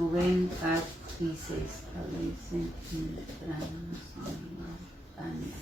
Rubén Gat y se establecen entrañas simultáneas.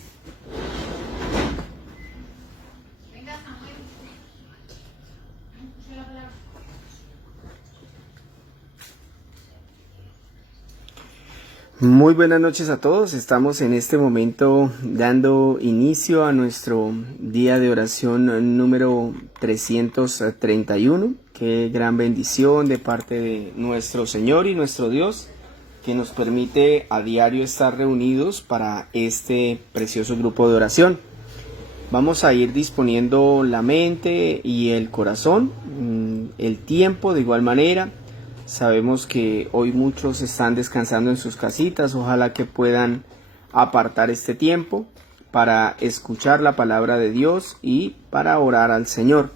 Muy buenas noches a todos. Estamos en este momento dando inicio a nuestro día de oración número 331. Qué gran bendición de parte de nuestro Señor y nuestro Dios que nos permite a diario estar reunidos para este precioso grupo de oración. Vamos a ir disponiendo la mente y el corazón, el tiempo de igual manera. Sabemos que hoy muchos están descansando en sus casitas, ojalá que puedan apartar este tiempo para escuchar la palabra de Dios y para orar al Señor.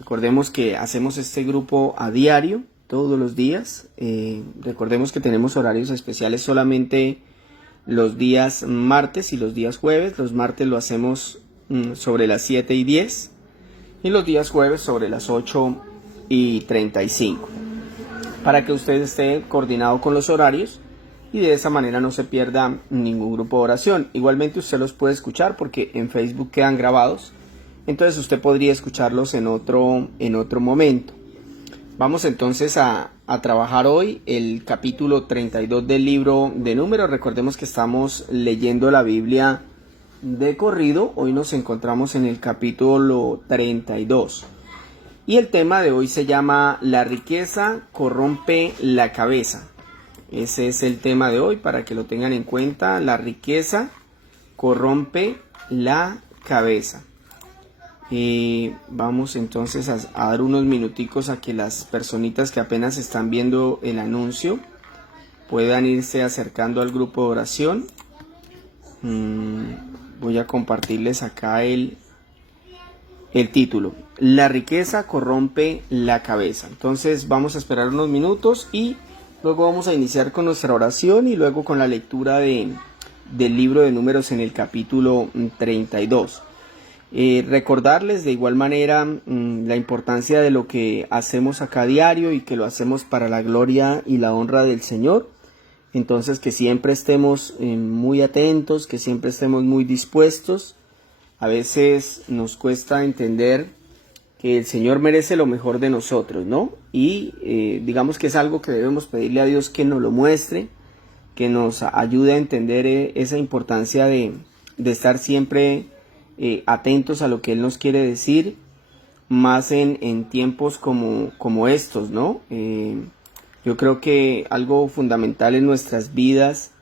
Recordemos que hacemos este grupo a diario, todos los días. Recordemos que tenemos horarios especiales solamente los días martes y los días jueves. Los martes lo hacemos sobre las 7:10 y los días jueves sobre las 8:35. Para que usted esté coordinado con los horarios y de esa manera no se pierda ningún grupo de oración. Igualmente usted los puede escuchar porque en Facebook quedan grabados, entonces usted podría escucharlos en otro momento. Vamos entonces a trabajar hoy el capítulo 32 del libro de Números. Recordemos que estamos leyendo la Biblia de corrido. Hoy nos encontramos en el capítulo 32. Y el tema de hoy se llama La riqueza corrompe la cabeza. Ese es el tema de hoy para que lo tengan en cuenta. La riqueza corrompe la cabeza. Y vamos entonces a dar unos minuticos a que las personitas que apenas están viendo el anuncio puedan irse acercando al grupo de oración. Voy a compartirles acá el título. La riqueza corrompe la cabeza. Entonces vamos a esperar unos minutos y luego vamos a iniciar con nuestra oración y luego con la lectura del libro de Números en el capítulo 32. Recordarles de igual manera la importancia de lo que hacemos acá a diario y que lo hacemos para la gloria y la honra del Señor. Entonces que siempre estemos muy atentos, que siempre estemos muy dispuestos. A veces nos cuesta entender que el Señor merece lo mejor de nosotros, ¿no? Y digamos que es algo que debemos pedirle a Dios que nos lo muestre, que nos ayude a entender esa importancia de estar siempre atentos a lo que Él nos quiere decir, más en tiempos como estos, ¿no? Yo creo que algo fundamental en nuestras vidas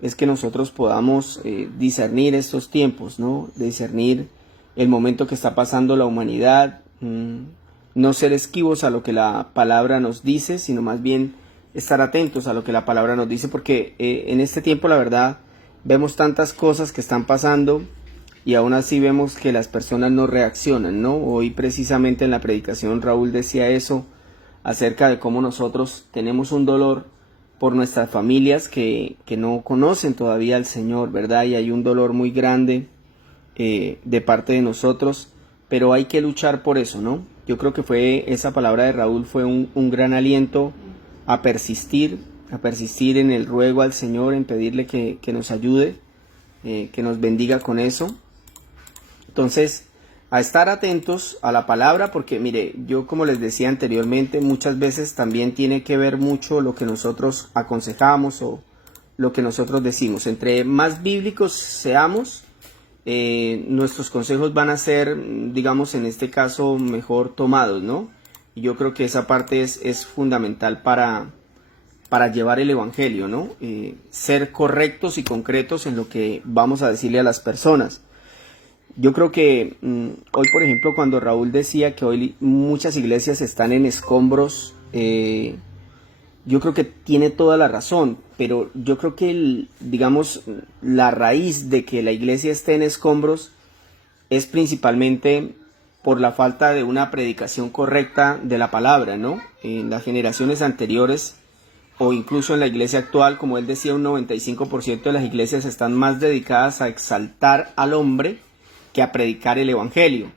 es que nosotros podamos discernir estos tiempos, ¿no? Discernir el momento que está pasando la humanidad, no ser esquivos a lo que la palabra nos dice, sino más bien estar atentos a lo que la palabra nos dice, porque en este tiempo la verdad vemos tantas cosas que están pasando y aún así vemos que las personas no reaccionan, ¿no? Hoy precisamente en la predicación Raúl decía eso acerca de cómo nosotros tenemos un dolor por nuestras familias que no conocen todavía al Señor, ¿verdad? Y hay un dolor muy grande de parte de nosotros, pero hay que luchar por eso, ¿no? Yo creo que esa palabra de Raúl fue un gran aliento a persistir en el ruego al Señor, en pedirle que nos ayude, que nos bendiga con eso. Entonces, a estar atentos a la palabra, porque mire, yo como les decía anteriormente, muchas veces también tiene que ver mucho lo que nosotros aconsejamos o lo que nosotros decimos. Entre más bíblicos seamos, nuestros consejos van a ser, digamos en este caso, mejor tomados, ¿no? Y yo creo que esa parte es fundamental para llevar el evangelio, ¿no? Ser correctos y concretos en lo que vamos a decirle a las personas. Yo creo que hoy, por ejemplo, cuando Raúl decía que hoy muchas iglesias están en escombros, yo creo que tiene toda la razón, pero yo creo que, digamos, la raíz de que la iglesia esté en escombros es principalmente por la falta de una predicación correcta de la palabra, ¿no? En las generaciones anteriores o incluso en la iglesia actual, como él decía, un 95% de las iglesias están más dedicadas a exaltar al hombre que a predicar el evangelio,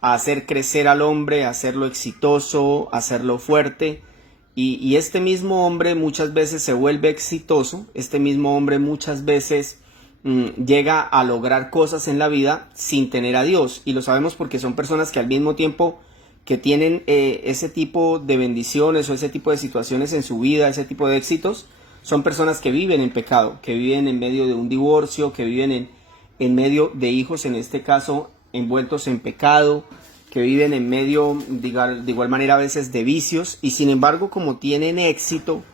a hacer crecer al hombre, a hacerlo exitoso, a hacerlo fuerte, Y este mismo hombre muchas veces se vuelve exitoso, este mismo hombre muchas veces llega a lograr cosas en la vida sin tener a Dios. Y lo sabemos porque son personas que al mismo tiempo que tienen ese tipo de bendiciones o ese tipo de situaciones en su vida, ese tipo de éxitos, son personas que viven en pecado, que viven en medio de un divorcio, que viven en medio de hijos, en este caso, envueltos en pecado, que viven en medio, de igual manera, a veces de vicios, y sin embargo, como tienen éxito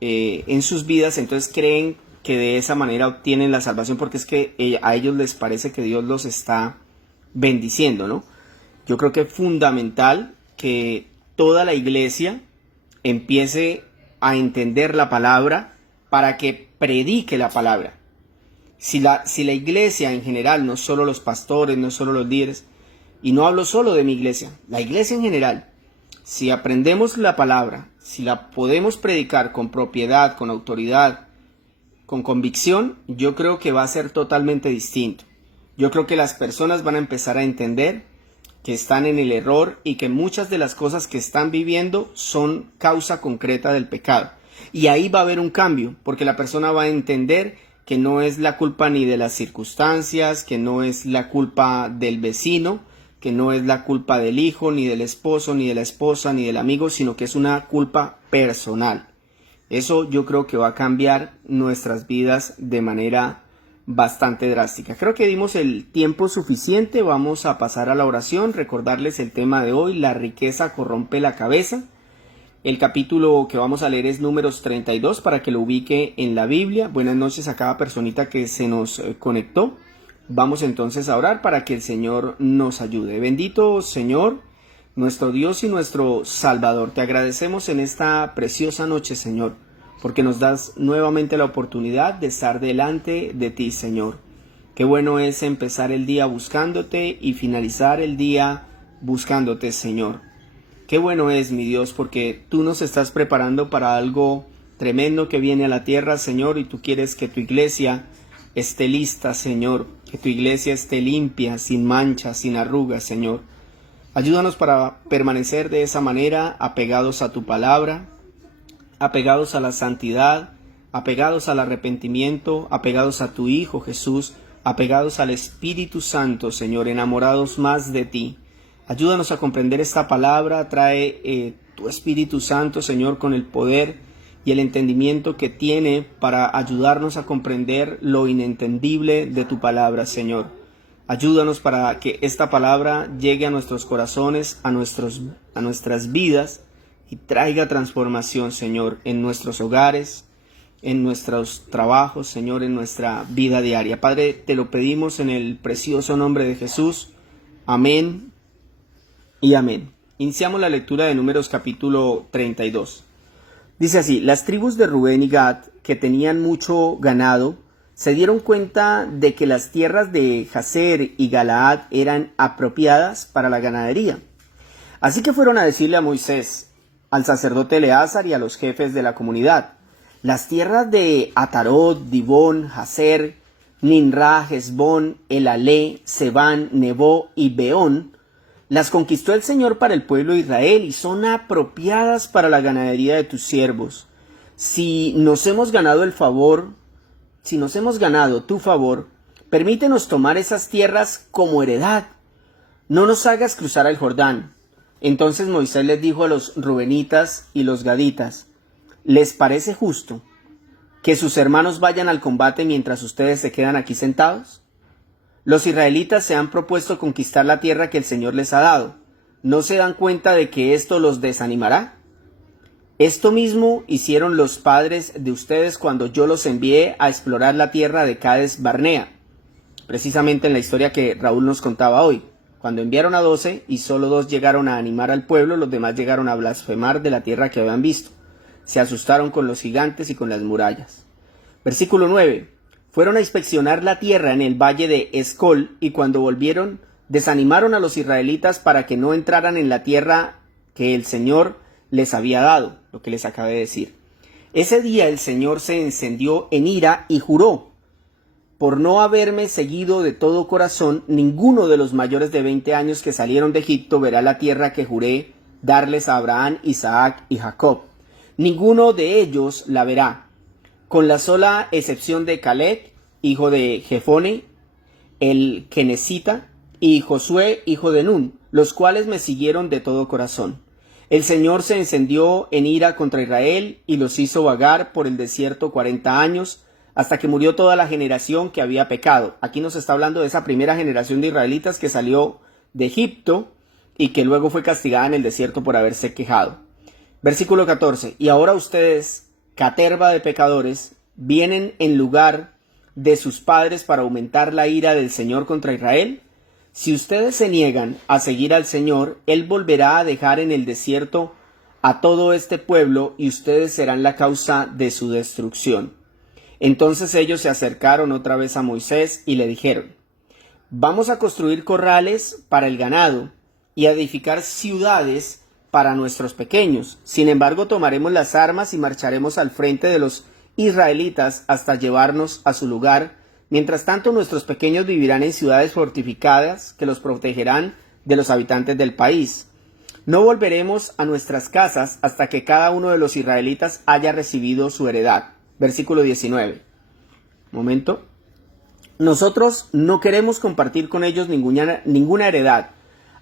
en sus vidas, entonces creen que de esa manera obtienen la salvación, porque es que a ellos les parece que Dios los está bendiciendo, ¿no? Yo creo que es fundamental que toda la iglesia empiece a entender la palabra para que predique la palabra. Si la iglesia en general, no solo los pastores, no solo los líderes, y no hablo solo de mi iglesia, la iglesia en general, si aprendemos la palabra, si la podemos predicar con propiedad, con autoridad, con convicción, yo creo que va a ser totalmente distinto. Yo creo que las personas van a empezar a entender que están en el error y que muchas de las cosas que están viviendo son causa concreta del pecado. Y ahí va a haber un cambio, porque la persona va a entender que no es la culpa ni de las circunstancias, que no es la culpa del vecino, que no es la culpa del hijo, ni del esposo, ni de la esposa, ni del amigo, sino que es una culpa personal. Eso yo creo que va a cambiar nuestras vidas de manera bastante drástica. Creo que dimos el tiempo suficiente. Vamos a pasar a la oración, recordarles el tema de hoy: la riqueza corrompe la cabeza. El capítulo que vamos a leer es Números 32 para que lo ubique en la Biblia. Buenas noches a cada personita que se nos conectó. Vamos entonces a orar para que el Señor nos ayude. Bendito Señor, nuestro Dios y nuestro Salvador, te agradecemos en esta preciosa noche, Señor, porque nos das nuevamente la oportunidad de estar delante de ti, Señor. Qué bueno es empezar el día buscándote y finalizar el día buscándote, Señor. Qué bueno es, mi Dios, porque tú nos estás preparando para algo tremendo que viene a la tierra, Señor, y tú quieres que tu iglesia esté lista, Señor, que tu iglesia esté limpia, sin manchas, sin arrugas, Señor. Ayúdanos para permanecer de esa manera, apegados a tu palabra, apegados a la santidad, apegados al arrepentimiento, apegados a tu Hijo Jesús, apegados al Espíritu Santo, Señor, enamorados más de ti. Ayúdanos a comprender esta palabra, trae tu Espíritu Santo, Señor, con el poder y el entendimiento que tiene para ayudarnos a comprender lo inentendible de tu palabra, Señor. Ayúdanos para que esta palabra llegue a nuestros corazones, a nuestras vidas y traiga transformación, Señor, en nuestros hogares, en nuestros trabajos, Señor, en nuestra vida diaria. Padre, te lo pedimos en el precioso nombre de Jesús. Amén y amén. Iniciamos la lectura de Números capítulo 32. Dice así: las tribus de Rubén y Gad, que tenían mucho ganado, se dieron cuenta de que las tierras de Jazer y Galaad eran apropiadas para la ganadería. Así que fueron a decirle a Moisés, al sacerdote Eleazar y a los jefes de la comunidad: las tierras de Atarot, Dibón, Jazer, Ninra, Hesbón, Elalé, Sebán, Nebo y Beón las conquistó el Señor para el pueblo de Israel y son apropiadas para la ganadería de tus siervos. Si nos hemos ganado tu favor, permítenos tomar esas tierras como heredad. No nos hagas cruzar el Jordán. Entonces Moisés les dijo a los rubenitas y los gaditas: ¿les parece justo que sus hermanos vayan al combate mientras ustedes se quedan aquí sentados? Los israelitas se han propuesto conquistar la tierra que el Señor les ha dado. ¿No se dan cuenta de que esto los desanimará? Esto mismo hicieron los padres de ustedes cuando yo los envié a explorar la tierra de Cades Barnea. Precisamente en la historia que Raúl nos contaba hoy. Cuando enviaron a 12 y solo 2 llegaron a animar al pueblo, los demás llegaron a blasfemar de la tierra que habían visto. Se asustaron con los gigantes y con las murallas. Versículo 9. Fueron a inspeccionar la tierra en el valle de Escol y cuando volvieron desanimaron a los israelitas para que no entraran en la tierra que el Señor les había dado, lo que les acabé de decir. Ese día el Señor se encendió en ira y juró: por no haberme seguido de todo corazón, ninguno de los mayores de 20 años que salieron de Egipto verá la tierra que juré darles a Abraham, Isaac y Jacob. ninguno de ellos la verá, con la sola excepción de Caleb, hijo de Jefone, el Kenesita, y Josué, hijo de Nun, los cuales me siguieron de todo corazón. El Señor se encendió en ira contra Israel y los hizo vagar por el desierto 40 años, hasta que murió toda la generación que había pecado. Aquí nos está hablando de esa primera generación de israelitas que salió de Egipto y que luego fue castigada en el desierto por haberse quejado. Versículo 14. Y ahora ustedes, caterva de pecadores, vienen en lugar de sus padres para aumentar la ira del Señor contra Israel. Si ustedes se niegan a seguir al Señor, Él volverá a dejar en el desierto a todo este pueblo y ustedes serán la causa de su destrucción. Entonces ellos se acercaron otra vez a Moisés y le dijeron: vamos a construir corrales para el ganado y a edificar ciudades para nuestros pequeños. Sin embargo, tomaremos las armas y marcharemos al frente de los israelitas hasta llevarnos a su lugar. Mientras tanto, nuestros pequeños vivirán en ciudades fortificadas que los protegerán de los habitantes del país. No volveremos a nuestras casas hasta que cada uno de los israelitas haya recibido su heredad. Versículo 19. Momento. Nosotros no queremos compartir con ellos ninguna heredad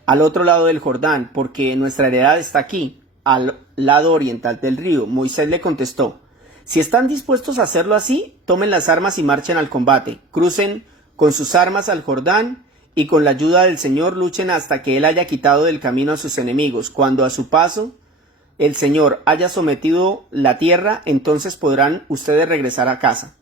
al otro lado del Jordán, porque nuestra heredad está aquí, al lado oriental del río. Moisés le contestó: si están dispuestos a hacerlo así, tomen las armas y marchen al combate. Crucen con sus armas al Jordán y con la ayuda del Señor luchen hasta que Él haya quitado del camino a sus enemigos. Cuando a su paso el Señor haya sometido la tierra, entonces podrán ustedes regresar a casa,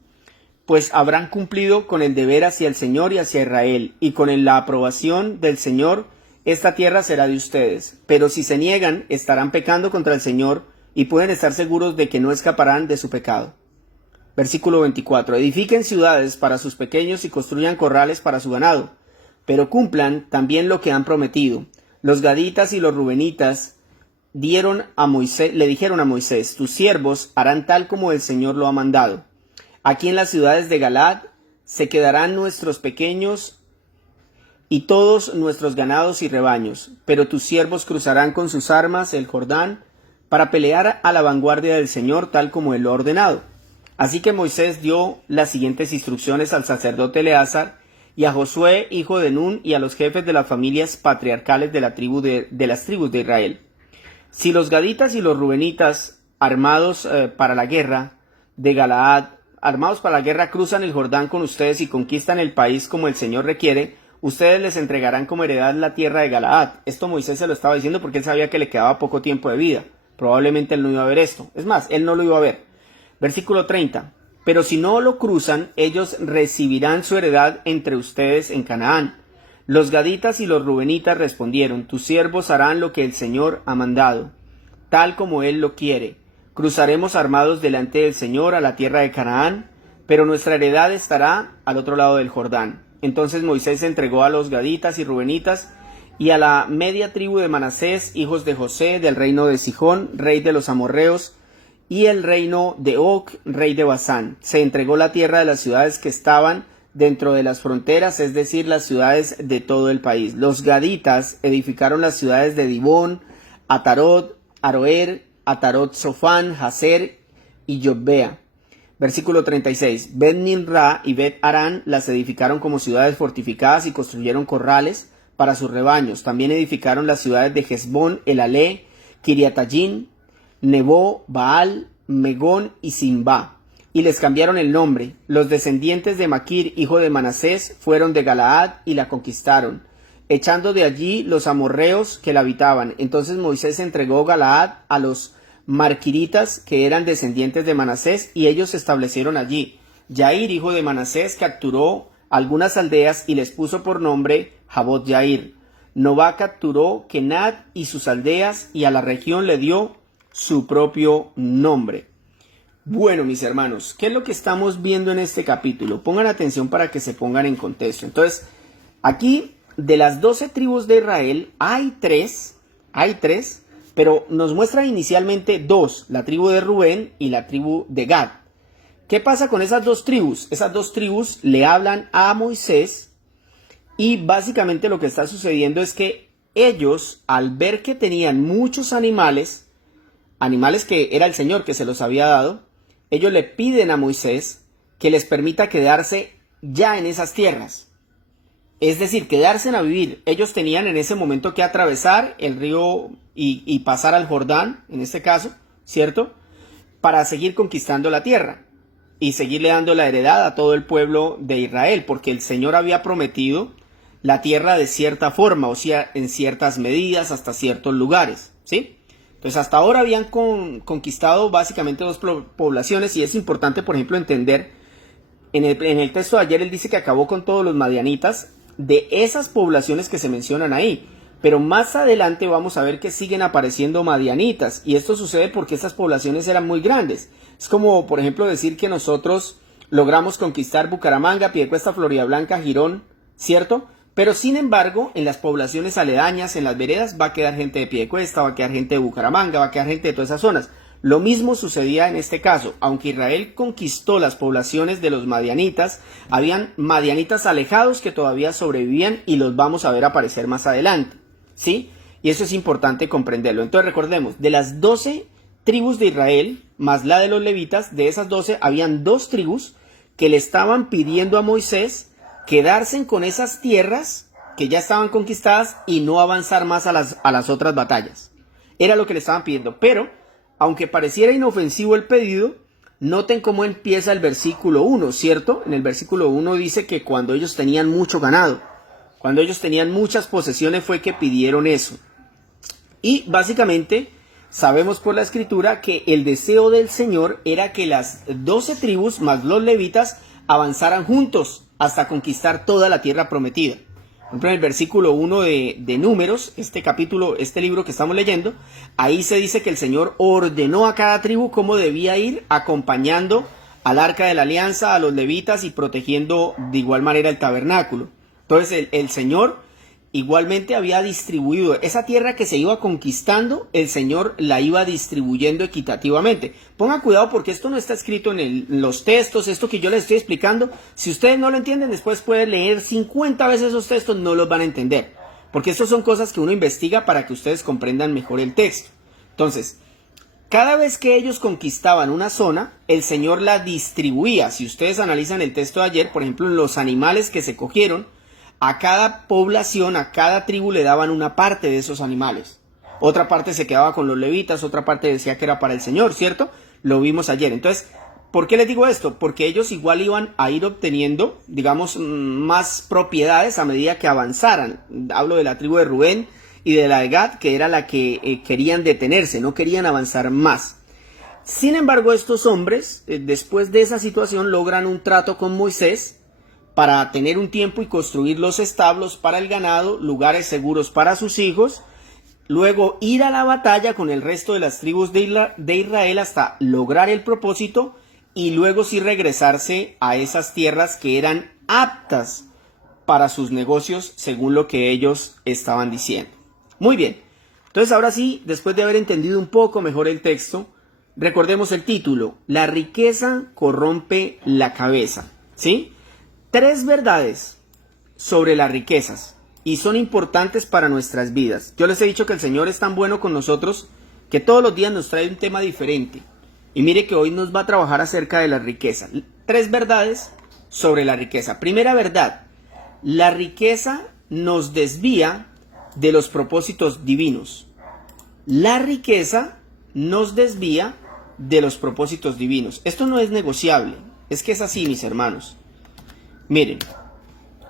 pues habrán cumplido con el deber hacia el Señor y hacia Israel, y con la aprobación del Señor esta tierra será de ustedes. Pero si se niegan, estarán pecando contra el Señor y pueden estar seguros de que no escaparán de su pecado. Versículo 24. Edifiquen ciudades para sus pequeños y construyan corrales para su ganado, pero cumplan también lo que han prometido. Los gaditas y los rubenitas le dijeron a Moisés: tus siervos harán tal como el Señor lo ha mandado. Aquí en las ciudades de Galaad se quedarán nuestros pequeños y todos nuestros ganados y rebaños, pero tus siervos cruzarán con sus armas el Jordán para pelear a la vanguardia del Señor, tal como Él lo ha ordenado. Así que Moisés dio las siguientes instrucciones al sacerdote Eleazar y a Josué, hijo de Nun, y a los jefes de las familias patriarcales de las tribus de Israel. Si los gaditas y los rubenitas, armados para la guerra, cruzan el Jordán con ustedes y conquistan el país como el Señor requiere, ustedes les entregarán como heredad la tierra de Galaad. Esto Moisés se lo estaba diciendo porque él sabía que le quedaba poco tiempo de vida. Probablemente él no iba a ver esto. Es más, él no lo iba a ver. Versículo 30. Pero si no lo cruzan, ellos recibirán su heredad entre ustedes en Canaán. Los gaditas y los rubenitas respondieron: tus siervos harán lo que el Señor ha mandado, tal como Él lo quiere. Cruzaremos armados delante del Señor a la tierra de Canaán, pero nuestra heredad estará al otro lado del Jordán. Entonces Moisés entregó a los gaditas y rubenitas y a la media tribu de Manasés, hijos de José, del reino de Sihón, rey de los amorreos, y el reino de Og, rey de Basán. Se entregó la tierra de las ciudades que estaban dentro de las fronteras, es decir, las ciudades de todo el país. Los gaditas edificaron las ciudades de Dibón, Atarot, Aroer, Atarot Sofán, Hazer y Jobbea. Versículo 36. Bet-Nimra y Bet-Arán las edificaron como ciudades fortificadas y construyeron corrales para sus rebaños. También edificaron las ciudades de Hesbón, Elalé, Kiriatayín, Nebo, Baal, Megón y Simba, y les cambiaron el nombre. Los descendientes de Maquir, hijo de Manasés, fueron de Galaad y la conquistaron, echando de allí los amorreos que la habitaban. Entonces Moisés entregó Galaad a los marquiritas, que eran descendientes de Manasés, y ellos se establecieron allí. Yair, hijo de Manasés, capturó algunas aldeas y les puso por nombre Jabot Yair. Nová capturó Kenat y sus aldeas, y a la región le dio su propio nombre. Bueno, mis hermanos, ¿qué es lo que estamos viendo en este capítulo? Pongan atención para que se pongan en contexto. Entonces, aquí de las 12 tribus de Israel hay tres, pero nos muestran inicialmente dos, la tribu de Rubén y la tribu de Gad. ¿Qué pasa con esas dos tribus? Esas dos tribus le hablan a Moisés y básicamente lo que está sucediendo es que ellos, al ver que tenían muchos animales, animales que era el Señor que se los había dado, ellos le piden a Moisés que les permita quedarse ya en esas tierras. Es decir, quedarse a vivir. Ellos tenían en ese momento que atravesar el río y pasar al Jordán, en este caso, ¿cierto? Para seguir conquistando la tierra y seguirle dando la heredad a todo el pueblo de Israel, porque el Señor había prometido la tierra de cierta forma, o sea, en ciertas medidas, hasta ciertos lugares, ¿sí? Entonces, hasta ahora habían conquistado básicamente dos poblaciones, y es importante, por ejemplo, entender, en el texto de ayer él dice que acabó con todos los madianitas de esas poblaciones que se mencionan ahí, pero más adelante vamos a ver que siguen apareciendo madianitas, y esto sucede porque estas poblaciones eran muy grandes. Es como, por ejemplo, decir que nosotros logramos conquistar Bucaramanga, Piedecuesta, Floridablanca, Girón, ¿cierto? Pero sin embargo, en las poblaciones aledañas, en las veredas, va a quedar gente de Piedecuesta, va a quedar gente de Bucaramanga, va a quedar gente de todas esas zonas. Lo mismo sucedía en este caso. Aunque Israel conquistó las poblaciones de los madianitas, habían madianitas alejados que todavía sobrevivían, y los vamos a ver aparecer más adelante, ¿sí? Y eso es importante comprenderlo. Entonces recordemos, de las 12 tribus de Israel, más la de los levitas, de esas 12 habían 2 tribus que le estaban pidiendo a Moisés quedarse con esas tierras que ya estaban conquistadas y no avanzar más a las otras batallas. Era lo que le estaban pidiendo. Pero, aunque pareciera inofensivo el pedido, noten cómo empieza el versículo 1, ¿cierto? En el versículo 1 dice que cuando ellos tenían mucho ganado, cuando ellos tenían muchas posesiones, fue que pidieron eso. Y básicamente sabemos por la escritura que el deseo del Señor era que las 12 tribus más los levitas avanzaran juntos hasta conquistar toda la tierra prometida. Por ejemplo, en el versículo 1 de Números, este capítulo, este libro que estamos leyendo, ahí se dice que el Señor ordenó a cada tribu cómo debía ir acompañando al arca de la alianza, a los levitas, y protegiendo de igual manera el tabernáculo. Entonces el Señor igualmente había distribuido esa tierra que se iba conquistando, el Señor la iba distribuyendo equitativamente. Pongan cuidado porque esto no está escrito en los textos, esto que yo les estoy explicando. Si ustedes no lo entienden, después pueden leer 50 veces esos textos, no los van a entender. Porque estas son cosas que uno investiga para que ustedes comprendan mejor el texto. Entonces, cada vez que ellos conquistaban una zona, el Señor la distribuía. Si ustedes analizan el texto de ayer, por ejemplo, los animales que se cogieron, a cada población, a cada tribu le daban una parte de esos animales. Otra parte se quedaba con los levitas, otra parte decía que era para el Señor, ¿cierto? Lo vimos ayer. Entonces, ¿por qué les digo esto? Porque ellos igual iban a ir obteniendo, digamos, más propiedades a medida que avanzaran. Hablo de la tribu de Rubén y de la de Gad, que era la que querían detenerse, no querían avanzar más. Sin embargo, estos hombres, después de esa situación, logran un trato con Moisés para tener un tiempo y construir los establos para el ganado, lugares seguros para sus hijos, luego ir a la batalla con el resto de las tribus de Israel hasta lograr el propósito, y luego sí regresarse a esas tierras que eran aptas para sus negocios según lo que ellos estaban diciendo. Muy bien, entonces ahora sí, después de haber entendido un poco mejor el texto, recordemos el título: La riqueza corrompe la cabeza, ¿sí? 3 verdades sobre las riquezas, y son importantes para nuestras vidas. Yo les he dicho que el Señor es tan bueno con nosotros que todos los días nos trae un tema diferente. Y mire que hoy nos va a trabajar acerca de la riqueza. 3 verdades sobre la riqueza. Primera verdad: la riqueza nos desvía de los propósitos divinos. La riqueza nos desvía de los propósitos divinos. Esto no es negociable. Es que es así, mis hermanos. Miren,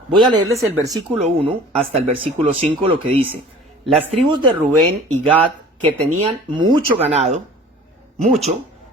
voy a leerles el versículo 1 hasta el versículo 5, lo que dice: las tribus de Rubén y Gad, que tenían mucho ganado,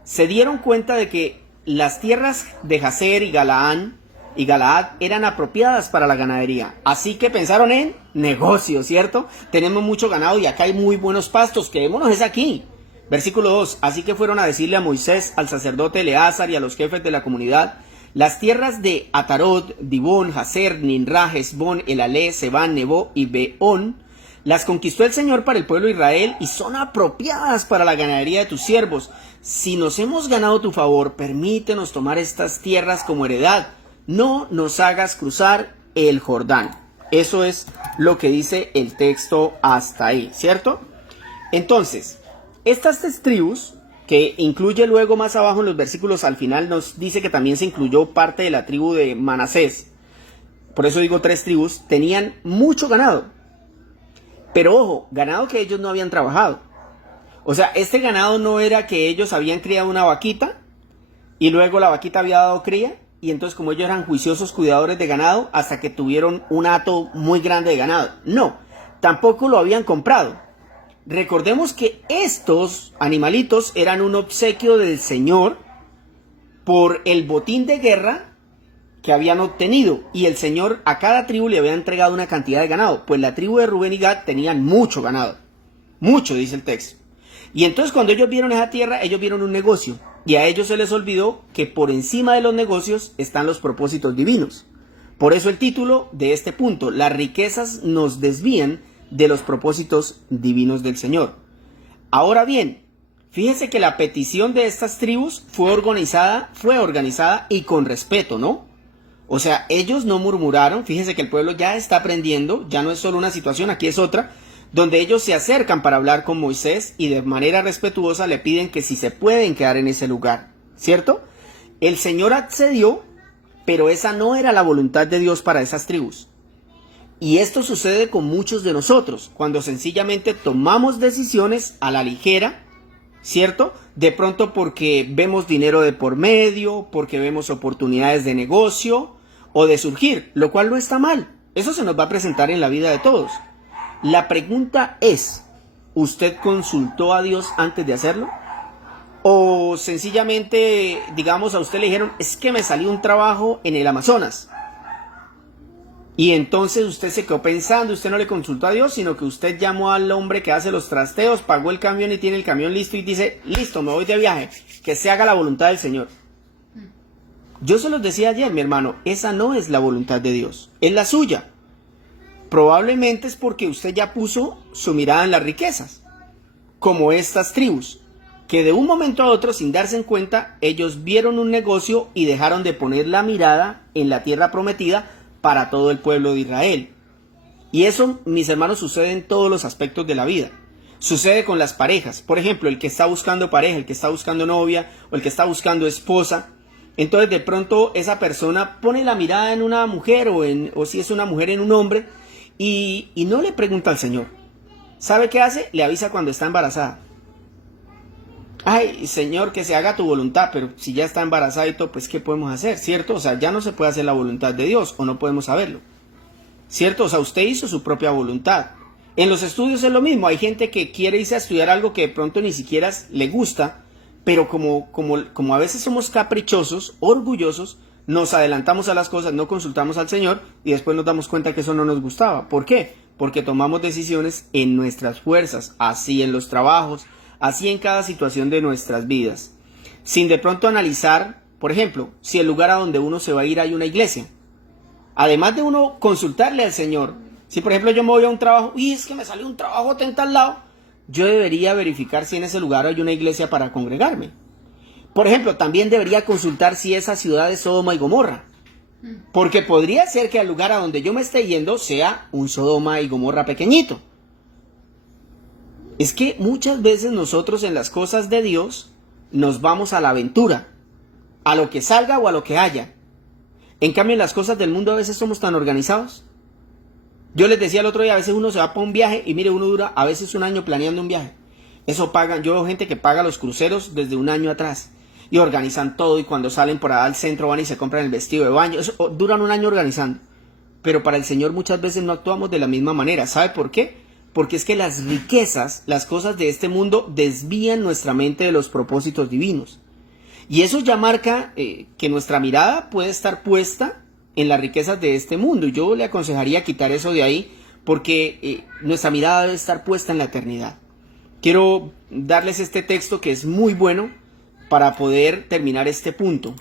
se dieron cuenta de que las tierras de Jazer y Galaad eran apropiadas para la ganadería. Así que pensaron en negocio, ¿cierto? Tenemos mucho ganado y acá hay muy buenos pastos, quedémonos es aquí. Versículo 2, así que fueron a decirle a Moisés, al sacerdote Eleazar y a los jefes de la comunidad: las tierras de Atarot, Dibón, Jazer, Ninra, Hesbón, Elalé, Sebán, Nebo y Beón las conquistó el Señor para el pueblo de Israel y son apropiadas para la ganadería de tus siervos. Si nos hemos ganado tu favor, permítenos tomar estas tierras como heredad. No nos hagas cruzar el Jordán. Eso es lo que dice el texto hasta ahí, ¿cierto? Entonces, estas tres tribus, que incluye luego más abajo en los versículos al final, nos dice que también se incluyó parte de la tribu de Manasés. Por eso digo tres tribus, tenían mucho ganado. Pero ojo, ganado que ellos no habían trabajado. O sea, este ganado no era que ellos habían criado una vaquita y luego la vaquita había dado cría y entonces como ellos eran juiciosos cuidadores de ganado hasta que tuvieron un hato muy grande de ganado. No, tampoco lo habían comprado. Recordemos que estos animalitos eran un obsequio del Señor por el botín de guerra que habían obtenido, y el Señor a cada tribu le había entregado una cantidad de ganado. Pues la tribu de Rubén y Gad tenían mucho ganado, mucho, dice el texto. Y entonces cuando ellos vieron esa tierra, ellos vieron un negocio, y a ellos se les olvidó que por encima de los negocios están los propósitos divinos. Por eso el título de este punto: las riquezas nos desvían de los propósitos divinos del Señor. Ahora bien, fíjese que la petición de estas tribus fue organizada y con respeto, ¿no? O sea, ellos no murmuraron. Fíjese que el pueblo ya está aprendiendo, ya no es solo una situación, aquí es otra, donde ellos se acercan para hablar con Moisés y de manera respetuosa le piden que si se pueden quedar en ese lugar, ¿cierto? El Señor accedió, pero esa no era la voluntad de Dios para esas tribus. Y esto sucede con muchos de nosotros, cuando sencillamente tomamos decisiones a la ligera, ¿cierto? De pronto porque vemos dinero de por medio, porque vemos oportunidades de negocio o de surgir, lo cual no está mal. Eso se nos va a presentar en la vida de todos. La pregunta es, ¿usted consultó a Dios antes de hacerlo? O sencillamente, digamos, a usted le dijeron, es que me salió un trabajo en el Amazonas. Y entonces usted se quedó pensando, usted no le consultó a Dios, sino que usted llamó al hombre que hace los trasteos, pagó el camión y tiene el camión listo y dice, listo, me voy de viaje, que se haga la voluntad del Señor. Yo se los decía ayer, mi hermano, esa no es la voluntad de Dios, es la suya. Probablemente es porque usted ya puso su mirada en las riquezas, como estas tribus, que de un momento a otro, sin darse en cuenta, ellos vieron un negocio y dejaron de poner la mirada en la tierra prometida para todo el pueblo de Israel. Y eso, mis hermanos, sucede en todos los aspectos de la vida. Sucede con las parejas. Por ejemplo, el que está buscando pareja, el que está buscando novia o el que está buscando esposa. Entonces de pronto esa persona pone la mirada en una mujer o si es una mujer en un hombre y no le pregunta al Señor. ¿Sabe qué hace? Le avisa cuando está embarazada. Ay, Señor, que se haga tu voluntad, pero si ya está embarazada y todo, pues ¿qué podemos hacer? ¿Cierto? O sea, ya no se puede hacer la voluntad de Dios o no podemos saberlo. ¿Cierto? O sea, usted hizo su propia voluntad. En los estudios es lo mismo. Hay gente que quiere irse a estudiar algo que de pronto ni siquiera le gusta, pero como a veces somos caprichosos, orgullosos, nos adelantamos a las cosas, no consultamos al Señor y después nos damos cuenta que eso no nos gustaba. ¿Por qué? Porque tomamos decisiones en nuestras fuerzas, así en los trabajos, así en cada situación de nuestras vidas, sin de pronto analizar, por ejemplo, si el lugar a donde uno se va a ir hay una iglesia. Además de uno consultarle al Señor, si por ejemplo yo me voy a un trabajo, y es que me salió un trabajo en tal lado, yo debería verificar si en ese lugar hay una iglesia para congregarme. Por ejemplo, también debería consultar si esa ciudad es Sodoma y Gomorra, porque podría ser que al lugar a donde yo me esté yendo sea un Sodoma y Gomorra pequeñito. Es que muchas veces nosotros en las cosas de Dios nos vamos a la aventura, a lo que salga o a lo que haya. En cambio en las cosas del mundo a veces somos tan organizados. Yo les decía el otro día, a veces uno se va para un viaje y mire, uno dura a veces un año planeando un viaje. Eso pagan, yo veo gente que paga los cruceros desde un año atrás y organizan todo y cuando salen por allá al centro van y se compran el vestido de baño. Eso duran un año organizando. Pero para el Señor muchas veces no actuamos de la misma manera. ¿Sabe por qué? Porque es que las riquezas, las cosas de este mundo desvían nuestra mente de los propósitos divinos. Y eso ya marca que nuestra mirada puede estar puesta en las riquezas de este mundo. Y yo le aconsejaría quitar eso de ahí porque nuestra mirada debe estar puesta en la eternidad. Quiero darles este texto que es muy bueno para poder terminar este punto.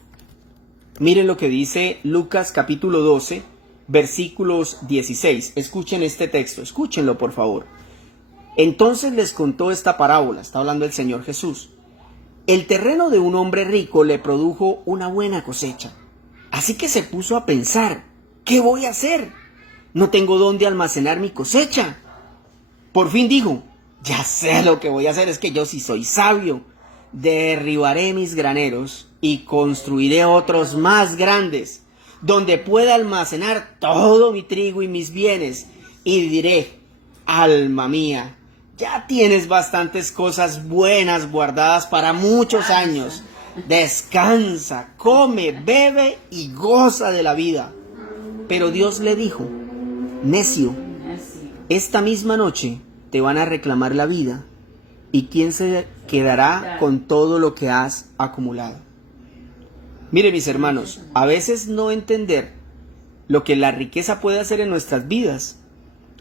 Miren lo que dice Lucas capítulo 12. Versículos 16, escuchen este texto, escúchenlo por favor. Entonces les contó esta parábola, está hablando el Señor Jesús. El terreno de un hombre rico le produjo una buena cosecha. Así que se puso a pensar, ¿qué voy a hacer? No tengo dónde almacenar mi cosecha. Por fin dijo, ya sé lo que voy a hacer, es que yo sí soy sabio. Derribaré mis graneros y construiré otros más grandes, donde pueda almacenar todo mi trigo y mis bienes. Y diré, alma mía, ya tienes bastantes cosas buenas guardadas para muchos años. Descansa, come, bebe y goza de la vida. Pero Dios le dijo, necio, esta misma noche te van a reclamar la vida. ¿Y quién se quedará con todo lo que has acumulado? Mire, mis hermanos, a veces no entender lo que la riqueza puede hacer en nuestras vidas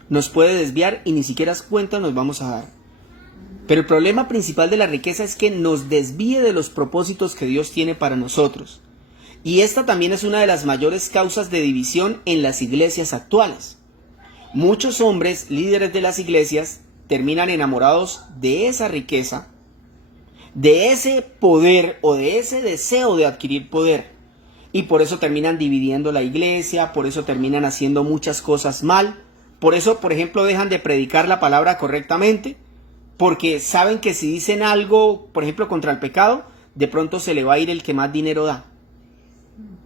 nos puede desviar y ni siquiera cuenta nos vamos a dar. Pero el problema principal de la riqueza es que nos desvíe de los propósitos que Dios tiene para nosotros. Y esta también es una de las mayores causas de división en las iglesias actuales. Muchos hombres, líderes de las iglesias, terminan enamorados de esa riqueza, de ese poder o de ese deseo de adquirir poder. Y por eso terminan dividiendo la iglesia, por eso terminan haciendo muchas cosas mal. Por eso, por ejemplo, dejan de predicar la palabra correctamente, porque saben que si dicen algo, por ejemplo, contra el pecado, de pronto se le va a ir el que más dinero da.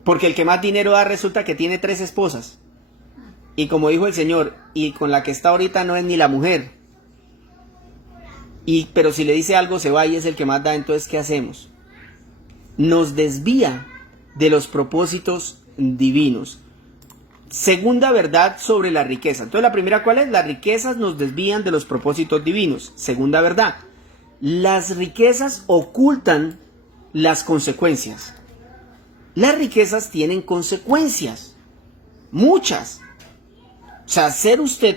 Porque el que más dinero da resulta que tiene 3 esposas. Y como dijo el Señor, y con la que está ahorita no es ni la mujer. Pero si le dice algo se va y es el que más da, entonces ¿qué hacemos? Nos desvía de los propósitos divinos. Segunda verdad sobre la riqueza. Entonces la primera, ¿cuál es? Las riquezas nos desvían de los propósitos divinos. Segunda verdad, las riquezas ocultan las consecuencias. Las riquezas tienen consecuencias, muchas. O sea,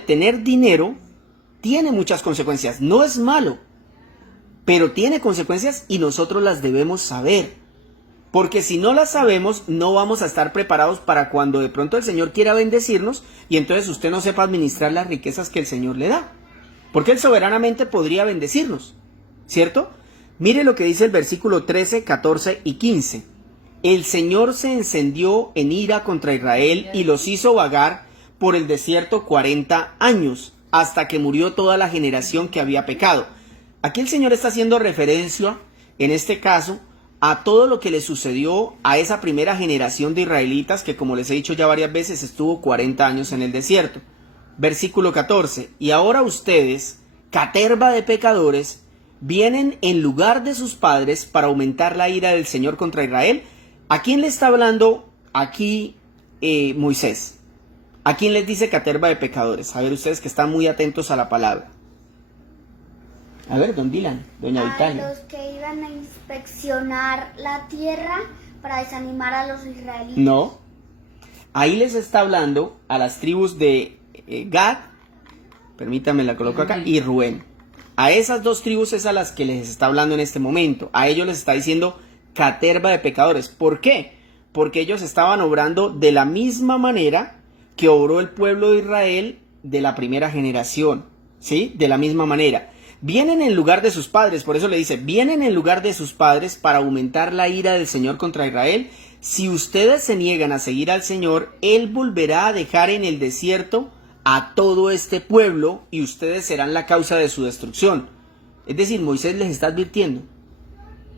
tener dinero tiene muchas consecuencias. No es malo, pero tiene consecuencias y nosotros las debemos saber. Porque si no las sabemos, no vamos a estar preparados para cuando de pronto el Señor quiera bendecirnos y entonces usted no sepa administrar las riquezas que el Señor le da. Porque Él soberanamente podría bendecirnos, ¿cierto? Mire lo que dice el versículo 13, 14 y 15. El Señor se encendió en ira contra Israel y los hizo vagar por el desierto 40 años, hasta que murió toda la generación que había pecado. Aquí el Señor está haciendo referencia, en este caso, a todo lo que le sucedió a esa primera generación de israelitas que, como les he dicho ya varias veces, estuvo 40 años en el desierto. Versículo 14. Y ahora ustedes, caterva de pecadores, vienen en lugar de sus padres para aumentar la ira del Señor contra Israel. ¿A quién le está hablando aquí Moisés? ¿A quién les dice caterva de pecadores? A ver, ustedes que están muy atentos a la palabra. A ver, don Dylan, doña Vitalia. A los que iban a inspeccionar la tierra para desanimar a los israelitas. No, ahí les está hablando a las tribus de Gad, permítanme la coloco acá, y Rubén. A esas 2 tribus es a las que les está hablando en este momento. A ellos les está diciendo caterva de pecadores. ¿Por qué? Porque ellos estaban obrando de la misma manera que obró el pueblo de Israel de la primera generación, ¿sí? De la misma manera. Vienen en lugar de sus padres, por eso le dice, vienen en lugar de sus padres para aumentar la ira del Señor contra Israel. Si ustedes se niegan a seguir al Señor, Él volverá a dejar en el desierto a todo este pueblo y ustedes serán la causa de su destrucción. Es decir, Moisés les está advirtiendo,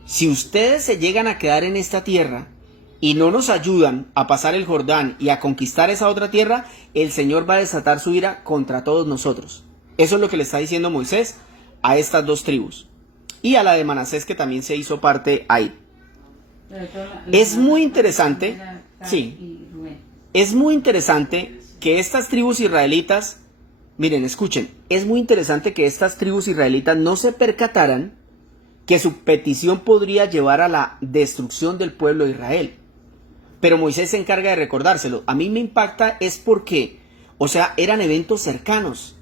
si ustedes se llegan a quedar en esta tierra y no nos ayudan a pasar el Jordán y a conquistar esa otra tierra, el Señor va a desatar su ira contra todos nosotros. Eso es lo que le está diciendo Moisés a estas 2 tribus y a la de Manasés, que también se hizo parte ahí. Es muy interesante, sí, es muy interesante que estas tribus israelitas, miren, escuchen, es muy interesante que estas tribus israelitas no se percataran que su petición podría llevar a la destrucción del pueblo de Israel. Pero Moisés se encarga de recordárselo. A mí me impacta es porque, o sea, eran eventos cercanos.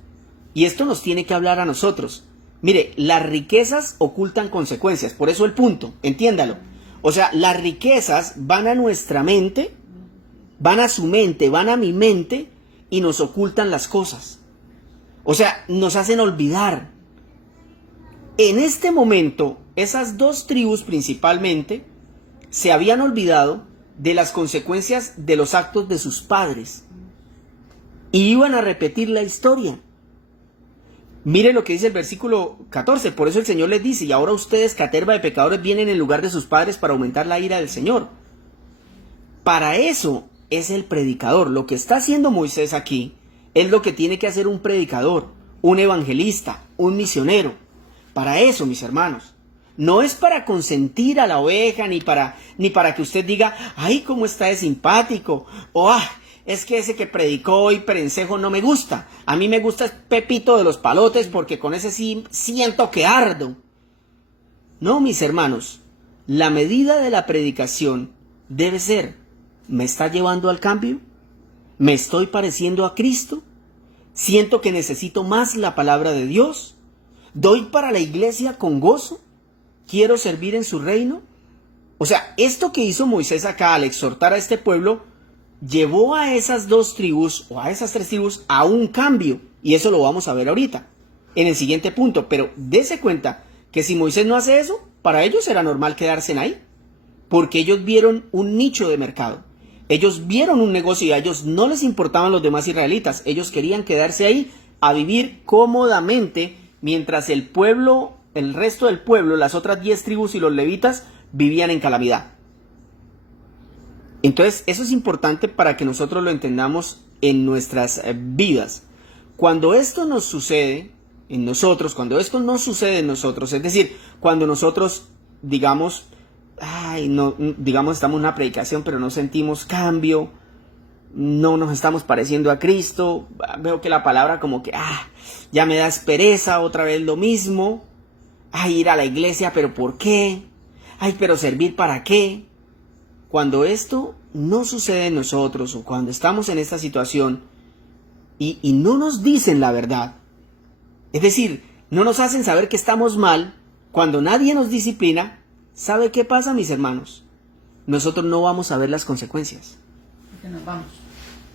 Y esto nos tiene que hablar a nosotros. Mire, las riquezas ocultan consecuencias, por eso el punto, entiéndalo. O sea, las riquezas van a nuestra mente, van a su mente, van a mi mente y nos ocultan las cosas. O sea, nos hacen olvidar. En este momento, esas 2 tribus principalmente se habían olvidado de las consecuencias de los actos de sus padres y iban a repetir la historia. Mire lo que dice el versículo 14. Por eso el Señor les dice: y ahora ustedes, caterva de pecadores, vienen en lugar de sus padres para aumentar la ira del Señor. Para eso es el predicador. Lo que está haciendo Moisés aquí es lo que tiene que hacer un predicador, un evangelista, un misionero. Para eso, mis hermanos. No es para consentir a la oveja, ni para que usted diga: ay, cómo está de simpático, o es que ese que predicó hoy Perencejo no me gusta. A mí me gusta Pepito de los Palotes, porque con ese sí siento que ardo. No, mis hermanos, la medida de la predicación debe ser: ¿me está llevando al cambio? ¿Me estoy pareciendo a Cristo? ¿Siento que necesito más la palabra de Dios? ¿Doy para la iglesia con gozo? ¿Quiero servir en su reino? O sea, esto que hizo Moisés acá al exhortar a este pueblo llevó a esas dos tribus o a esas tres tribus a un cambio, y eso lo vamos a ver ahorita en el siguiente punto. Pero dése cuenta que si Moisés no hace eso, para ellos era normal quedarse ahí, porque ellos vieron un nicho de mercado, ellos vieron un negocio y a ellos no les importaban los demás israelitas. Ellos querían quedarse ahí a vivir cómodamente, mientras el pueblo, el resto del pueblo, las otras 10 tribus y los levitas vivían en calamidad. Entonces, eso es importante para que nosotros lo entendamos en nuestras vidas. Cuando esto nos sucede en nosotros, cuando esto no sucede en nosotros, es decir, cuando nosotros digamos estamos en una predicación pero no sentimos cambio, no nos estamos pareciendo a Cristo, veo que la palabra como que ya me da pereza, otra vez lo mismo, ir a la iglesia, pero ¿por qué? Pero servir ¿para qué? Cuando esto no sucede en nosotros, o cuando estamos en esta situación y no nos dicen la verdad, es decir, no nos hacen saber que estamos mal, cuando nadie nos disciplina, ¿sabe qué pasa, mis hermanos? Nosotros no vamos a ver las consecuencias. Porque nos vamos.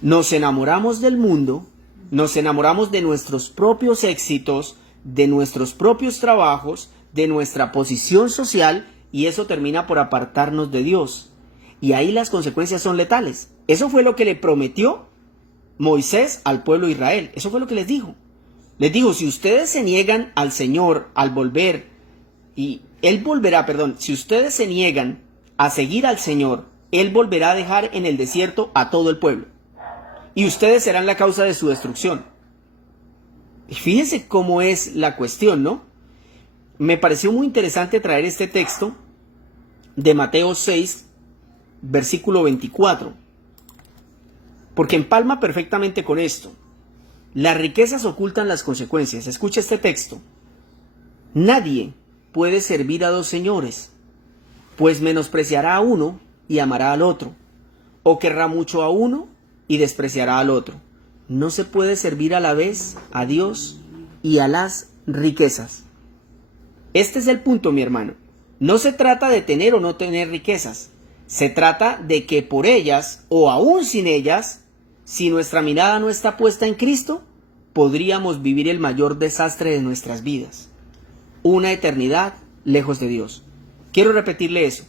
Nos enamoramos del mundo, nos enamoramos de nuestros propios éxitos, de nuestros propios trabajos, de nuestra posición social, y eso termina por apartarnos de Dios. Y ahí las consecuencias son letales. Eso fue lo que le prometió Moisés al pueblo de Israel. Eso fue lo que les dijo. Les dijo: si ustedes se niegan al Señor al volver, y Él volverá, si ustedes se niegan a seguir al Señor, Él volverá a dejar en el desierto a todo el pueblo. Y ustedes serán la causa de su destrucción. Y fíjense cómo es la cuestión, ¿no? Me pareció muy interesante traer este texto de Mateo 6, versículo 24, porque empalma perfectamente con esto. Las riquezas ocultan las consecuencias. Escucha este texto: nadie puede servir a dos señores, pues menospreciará a uno y amará al otro, o querrá mucho a uno y despreciará al otro. No se puede servir a la vez a Dios y a las riquezas. Este es el punto, mi hermano. No se trata de tener o no tener riquezas. Se trata de que por ellas, o aún sin ellas, si nuestra mirada no está puesta en Cristo, podríamos vivir el mayor desastre de nuestras vidas: una eternidad lejos de Dios. Quiero repetirle eso.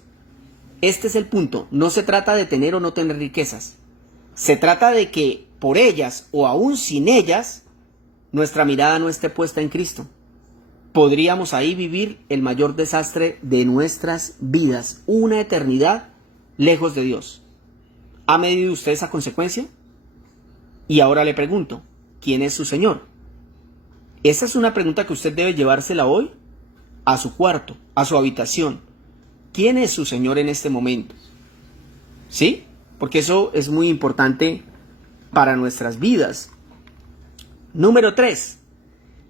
Este es el punto. No se trata de tener o no tener riquezas. Se trata de que por ellas, o aún sin ellas, nuestra mirada no esté puesta en Cristo. Podríamos ahí vivir el mayor desastre de nuestras vidas: una eternidad lejos de Dios. ¿Ha medido usted esa consecuencia? Y ahora le pregunto: ¿quién es su Señor? Esa es una pregunta que usted debe llevársela hoy a su cuarto, a su habitación. ¿Quién es su Señor en este momento? ¿Sí? Porque eso es muy importante para nuestras vidas. Número 3.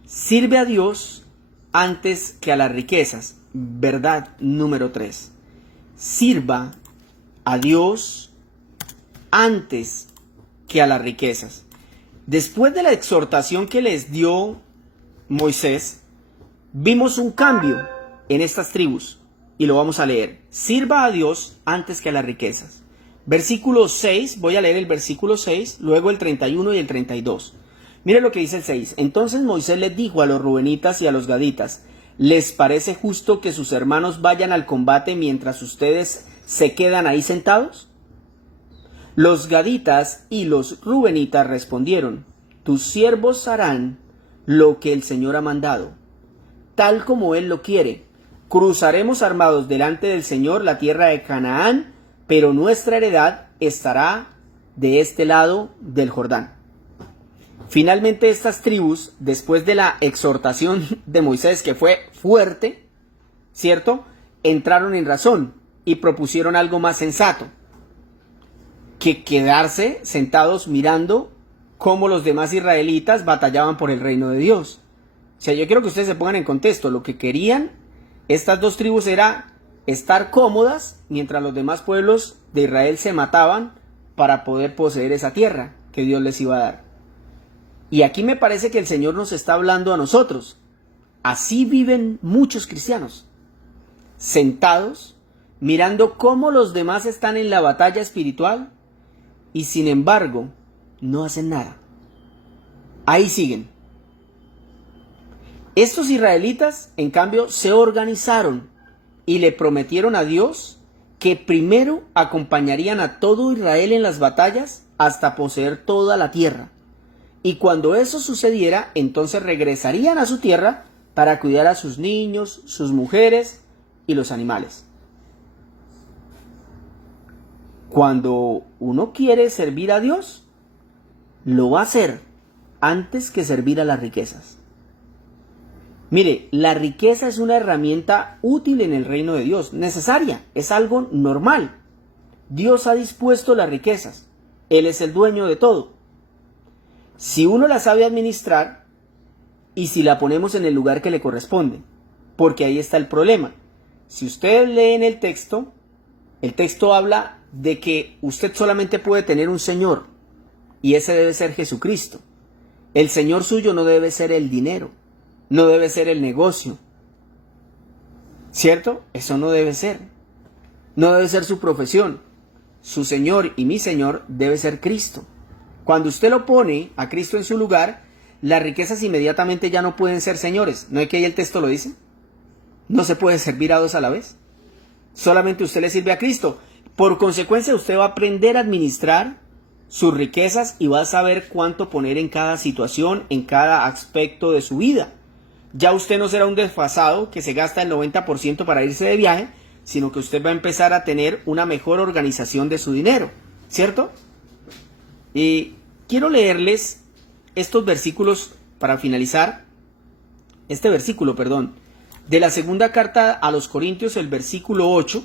Sirve a Dios antes que a las riquezas. Verdad número 3. Sirva a Dios antes que a las riquezas. Después de la exhortación que les dio Moisés, vimos un cambio en estas tribus y lo vamos a leer. Sirva a Dios antes que a las riquezas. Versículo 6, voy a leer el versículo 6, luego el 31 y el 32. Mire lo que dice el 6. Entonces Moisés les dijo a los rubenitas y a los gaditas: ¿les parece justo que sus hermanos vayan al combate mientras ustedes se quedan ahí sentados? Los gaditas y los rubenitas respondieron: tus siervos harán lo que el Señor ha mandado, tal como Él lo quiere. Cruzaremos armados delante del Señor la tierra de Canaán, pero nuestra heredad estará de este lado del Jordán. Finalmente estas tribus, después de la exhortación de Moisés, que fue fuerte, ¿cierto?, entraron en razón y propusieron algo más sensato que quedarse sentados mirando cómo los demás israelitas batallaban por el reino de Dios. O sea, yo quiero que ustedes se pongan en contexto. Lo que querían estas dos tribus era estar cómodas mientras los demás pueblos de Israel se mataban para poder poseer esa tierra que Dios les iba a dar. Y aquí me parece que el Señor nos está hablando a nosotros. Así viven muchos cristianos, sentados, mirando cómo los demás están en la batalla espiritual y sin embargo no hacen nada. Ahí siguen. Estos israelitas, en cambio, se organizaron y le prometieron a Dios que primero acompañarían a todo Israel en las batallas hasta poseer toda la tierra. Y cuando eso sucediera, entonces regresarían a su tierra para cuidar a sus niños, sus mujeres y los animales. Cuando uno quiere servir a Dios, lo va a hacer antes que servir a las riquezas. Mire, la riqueza es una herramienta útil en el reino de Dios, necesaria, es algo normal. Dios ha dispuesto las riquezas, Él es el dueño de todo. Si uno la sabe administrar y si la ponemos en el lugar que le corresponde, porque ahí está el problema. Si ustedes leen el texto habla de que usted solamente puede tener un Señor y ese debe ser Jesucristo. El Señor suyo no debe ser el dinero, no debe ser el negocio, ¿cierto? Eso no debe ser. No debe ser su profesión. Su Señor y mi Señor debe ser Cristo. Cuando usted lo pone a Cristo en su lugar, las riquezas inmediatamente ya no pueden ser señores. ¿No es que ahí el texto lo dice? No se puede servir a dos a la vez. Solamente usted le sirve a Cristo. Por consecuencia, usted va a aprender a administrar sus riquezas y va a saber cuánto poner en cada situación, en cada aspecto de su vida. Ya usted no será un desfasado que se gasta el 90% para irse de viaje, sino que usted va a empezar a tener una mejor organización de su dinero, ¿cierto? Y quiero leerles estos versículos para finalizar. Este versículo, de la segunda carta a los Corintios, el versículo 8,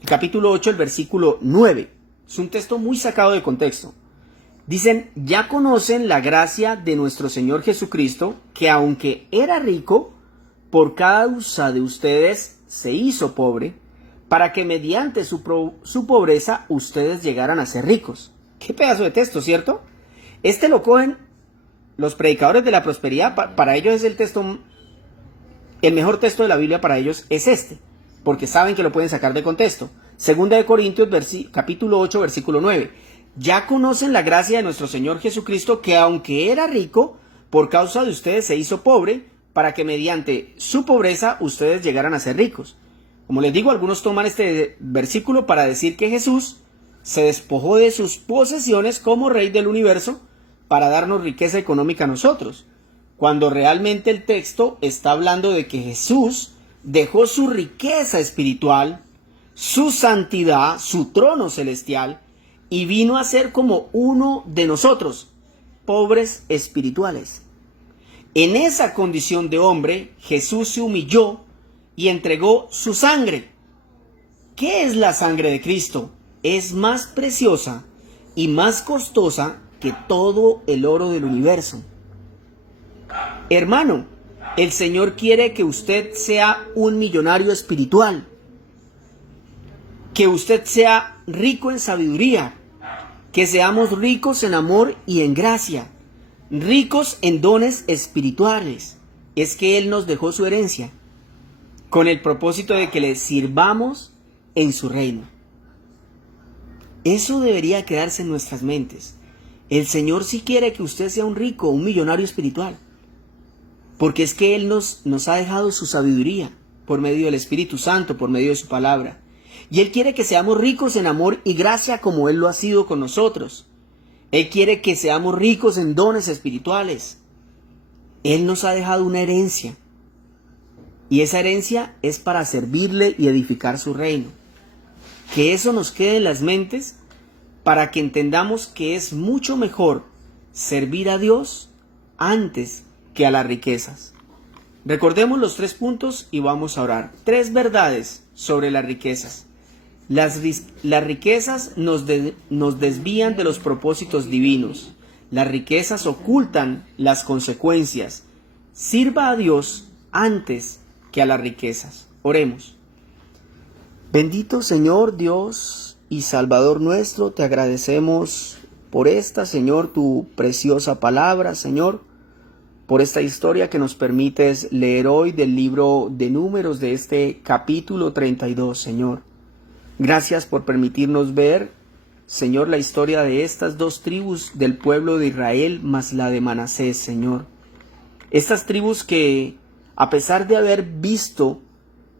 el capítulo 8, el versículo 9. Es un texto muy sacado de contexto. Dicen, ya conocen la gracia de nuestro Señor Jesucristo, que aunque era rico, por causa de ustedes se hizo pobre, para que mediante su pobreza ustedes llegaran a ser ricos. Qué pedazo de texto, ¿cierto? Este lo cogen los predicadores de la prosperidad. Para ellos es el texto, el mejor texto de la Biblia para ellos es este, porque saben que lo pueden sacar de contexto. Segunda de Corintios, capítulo 8, versículo 9. Ya conocen la gracia de nuestro Señor Jesucristo, que aunque era rico, por causa de ustedes se hizo pobre, para que mediante su pobreza ustedes llegaran a ser ricos. Como les digo, algunos toman este versículo para decir que Jesús se despojó de sus posesiones como Rey del universo para darnos riqueza económica a nosotros, cuando realmente el texto está hablando de que Jesús dejó su riqueza espiritual, su santidad, su trono celestial, y vino a ser como uno de nosotros, pobres espirituales. En esa condición de hombre, Jesús se humilló y entregó su sangre. ¿Qué es la sangre de Cristo? Es más preciosa y más costosa que todo el oro del universo. Hermano, el Señor quiere que usted sea un millonario espiritual, que usted sea rico en sabiduría, que seamos ricos en amor y en gracia, ricos en dones espirituales. Es que Él nos dejó su herencia con el propósito de que le sirvamos en su reino. Eso debería quedarse en nuestras mentes. El Señor sí quiere que usted sea un rico, un millonario espiritual, porque es que Él nos ha dejado su sabiduría por medio del Espíritu Santo, por medio de su palabra. Y Él quiere que seamos ricos en amor y gracia como Él lo ha sido con nosotros. Él quiere que seamos ricos en dones espirituales. Él nos ha dejado una herencia. Y esa herencia es para servirle y edificar su reino. Que eso nos quede en las mentes para que entendamos que es mucho mejor servir a Dios antes que a las riquezas. Recordemos los 3 puntos y vamos a orar. 3 verdades sobre las riquezas. Las riquezas nos desvían de los propósitos divinos. Las riquezas ocultan las consecuencias. Sirva a Dios antes que a las riquezas. Oremos. Bendito Señor Dios y Salvador nuestro, te agradecemos por esta, Señor, tu preciosa palabra, Señor, por esta historia que nos permites leer hoy del libro de Números de este capítulo 32, Señor. Gracias por permitirnos ver, Señor, la historia de estas 2 tribus del pueblo de Israel más la de Manasés, Señor. Estas tribus que, a pesar de haber visto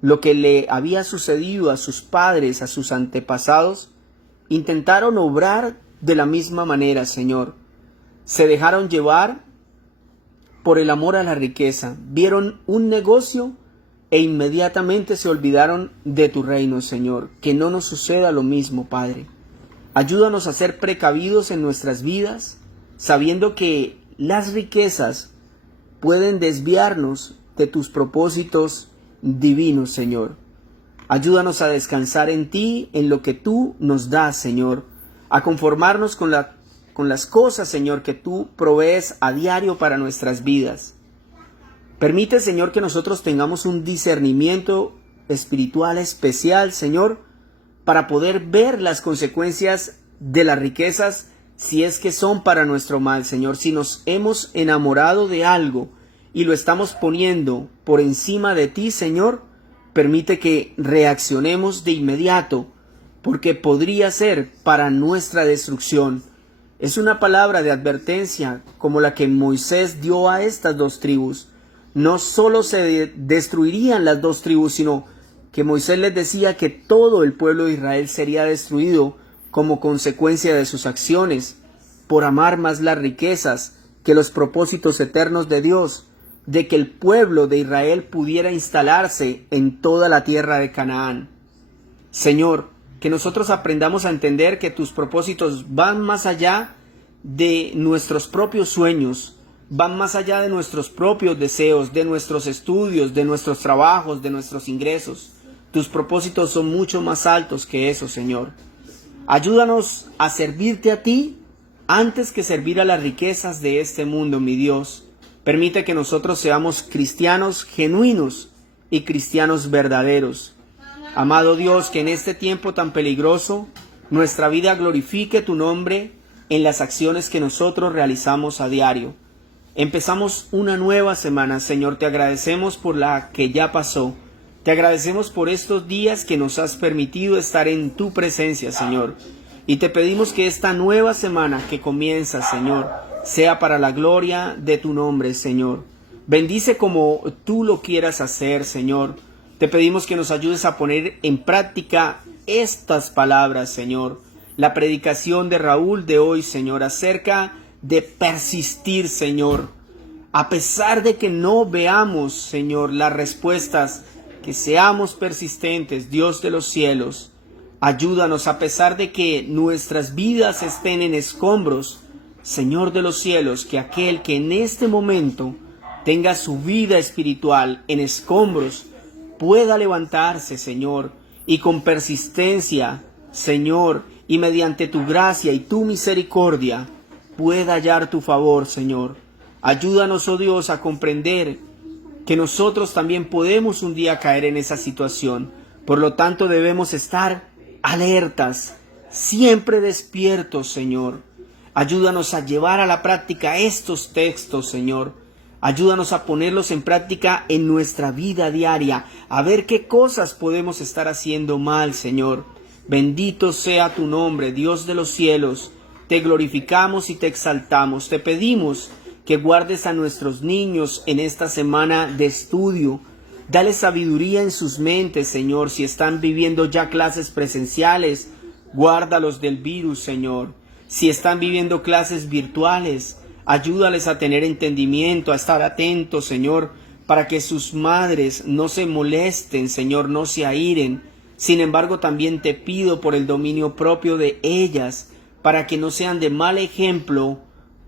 lo que le había sucedido a sus padres, a sus antepasados, intentaron obrar de la misma manera, Señor. Se dejaron llevar por el amor a la riqueza, vieron un negocio e inmediatamente se olvidaron de tu reino, Señor. Que no nos suceda lo mismo, Padre. Ayúdanos a ser precavidos en nuestras vidas, sabiendo que las riquezas pueden desviarnos de tus propósitos divinos, Señor. Ayúdanos a descansar en ti, en lo que tú nos das, Señor, a conformarnos con las cosas, Señor, que tú provees a diario para nuestras vidas. Permite, Señor, que nosotros tengamos un discernimiento espiritual especial, Señor, para poder ver las consecuencias de las riquezas si es que son para nuestro mal, Señor. Si nos hemos enamorado de algo y lo estamos poniendo por encima de ti, Señor, permite que reaccionemos de inmediato, porque podría ser para nuestra destrucción. Es una palabra de advertencia como la que Moisés dio a estas 2 tribus. No solo se destruirían las 2 tribus, sino que Moisés les decía que todo el pueblo de Israel sería destruido como consecuencia de sus acciones, por amar más las riquezas que los propósitos eternos de Dios, de que el pueblo de Israel pudiera instalarse en toda la tierra de Canaán. Señor, que nosotros aprendamos a entender que tus propósitos van más allá de nuestros propios sueños, van más allá de nuestros propios deseos, de nuestros estudios, de nuestros trabajos, de nuestros ingresos. Tus propósitos son mucho más altos que eso, Señor. Ayúdanos a servirte a ti antes que servir a las riquezas de este mundo, mi Dios. Permite que nosotros seamos cristianos genuinos y cristianos verdaderos. Amado Dios, que en este tiempo tan peligroso, nuestra vida glorifique tu nombre en las acciones que nosotros realizamos a diario. Empezamos una nueva semana, Señor, te agradecemos por la que ya pasó. Te agradecemos por estos días que nos has permitido estar en tu presencia, Señor. Y te pedimos que esta nueva semana que comienza, Señor, sea para la gloria de tu nombre, Señor. Bendice como tú lo quieras hacer, Señor. Te pedimos que nos ayudes a poner en práctica estas palabras, Señor. La predicación de Raúl de hoy, Señor, acerca de persistir, Señor. A pesar de que no veamos, Señor, las respuestas, que seamos persistentes, Dios de los cielos. Ayúdanos a pesar de que nuestras vidas estén en escombros, Señor de los cielos, que aquel que en este momento tenga su vida espiritual en escombros, pueda levantarse, Señor, y con persistencia, Señor, y mediante tu gracia y tu misericordia, pueda hallar tu favor, Señor. Ayúdanos, oh Dios, a comprender que nosotros también podemos un día caer en esa situación. Por lo tanto, debemos estar alertas, siempre despiertos, Señor. Ayúdanos a llevar a la práctica estos textos, Señor. Ayúdanos a ponerlos en práctica en nuestra vida diaria, a ver qué cosas podemos estar haciendo mal, Señor. Bendito sea tu nombre, Dios de los cielos. Te glorificamos y te exaltamos. Te pedimos que guardes a nuestros niños en esta semana de estudio. Dale sabiduría en sus mentes, Señor. Si están viviendo ya clases presenciales, guárdalos del virus, Señor. Si están viviendo clases virtuales, Ayúdales a tener entendimiento, a estar atentos, Señor, para que sus madres no se molesten, Señor, no se airen. Sin embargo, también te pido por el dominio propio de ellas, para que no sean de mal ejemplo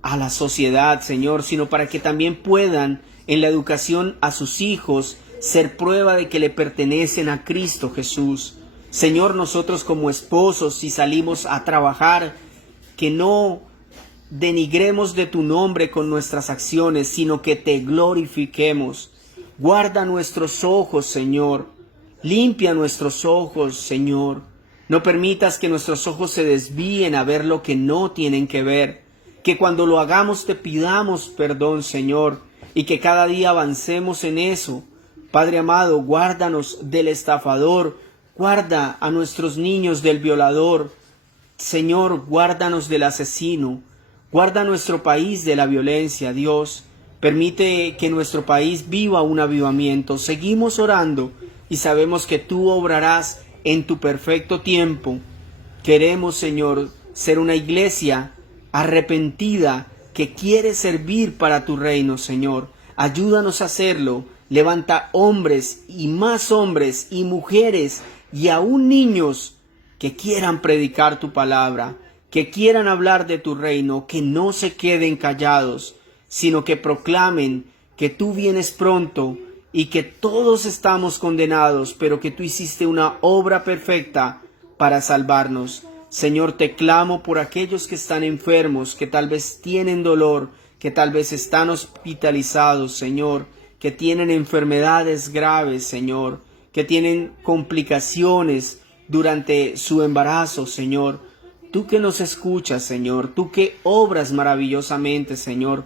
a la sociedad, Señor, sino para que también puedan, en la educación a sus hijos, ser prueba de que le pertenecen a Cristo Jesús. Señor, nosotros como esposos, si salimos a trabajar, que no denigremos de tu nombre con nuestras acciones, sino que te glorifiquemos. Guarda nuestros ojos, Señor. Limpia nuestros ojos, Señor. No permitas que nuestros ojos se desvíen a ver lo que no tienen que ver. Que cuando lo hagamos te pidamos perdón, Señor, y que cada día avancemos en eso. Padre amado, guárdanos del estafador, guarda a nuestros niños del violador. Señor, guárdanos del asesino. Guarda nuestro país de la violencia, Dios. Permite que nuestro país viva un avivamiento. Seguimos orando y sabemos que tú obrarás en tu perfecto tiempo. Queremos, Señor, ser una iglesia arrepentida que quiere servir para tu reino, Señor. Ayúdanos a hacerlo. Levanta hombres y más hombres y mujeres y aún niños que quieran predicar tu palabra, que quieran hablar de tu reino, que no se queden callados, sino que proclamen que tú vienes pronto y que todos estamos condenados, pero que tú hiciste una obra perfecta para salvarnos. Señor, te clamo por aquellos que están enfermos, que tal vez tienen dolor, que tal vez están hospitalizados, Señor, que tienen enfermedades graves, Señor, que tienen complicaciones durante su embarazo, Señor. Tú que nos escuchas, Señor, tú que obras maravillosamente, Señor,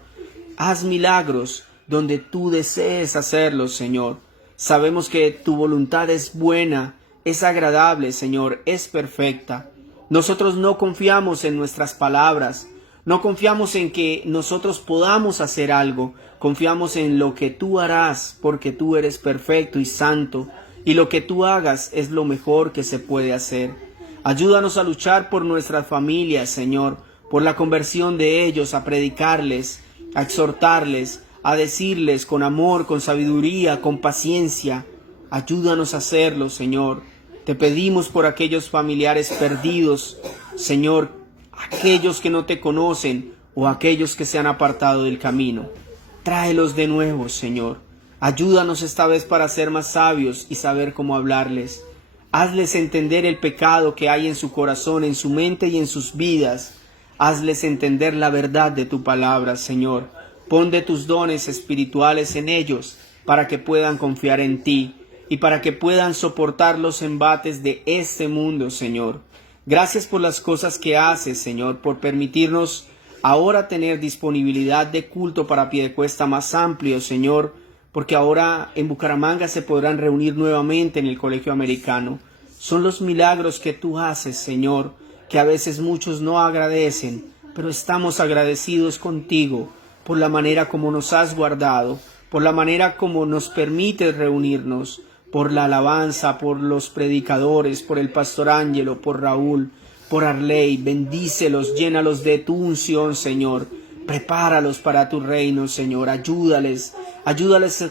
haz milagros donde tú desees hacerlos, Señor. Sabemos que tu voluntad es buena, es agradable, Señor, es perfecta. Nosotros no confiamos en nuestras palabras, no confiamos en que nosotros podamos hacer algo, confiamos en lo que tú harás, porque tú eres perfecto y santo, y lo que tú hagas es lo mejor que se puede hacer. Ayúdanos a luchar por nuestras familias, Señor, por la conversión de ellos, a predicarles, a exhortarles, a decirles con amor, con sabiduría, con paciencia. Ayúdanos a hacerlo, Señor. Te pedimos por aquellos familiares perdidos, Señor, aquellos que no te conocen o aquellos que se han apartado del camino. Tráelos de nuevo, Señor. Ayúdanos esta vez para ser más sabios y saber cómo hablarles. Hazles entender el pecado que hay en su corazón, en su mente y en sus vidas. Hazles entender la verdad de tu palabra, Señor. Pon de tus dones espirituales en ellos para que puedan confiar en ti y para que puedan soportar los embates de este mundo, Señor. Gracias por las cosas que haces, Señor, por permitirnos ahora tener disponibilidad de culto para Piedecuesta más amplio, Señor, porque ahora en Bucaramanga se podrán reunir nuevamente en el Colegio Americano. Son los milagros que tú haces, Señor, que a veces muchos no agradecen, pero estamos agradecidos contigo por la manera como nos has guardado, por la manera como nos permites reunirnos, por la alabanza, por los predicadores, por el pastor Ángelo, por Raúl, por Arley. Bendícelos, llénalos de tu unción, Señor. Prepáralos para tu reino, Señor. Ayúdales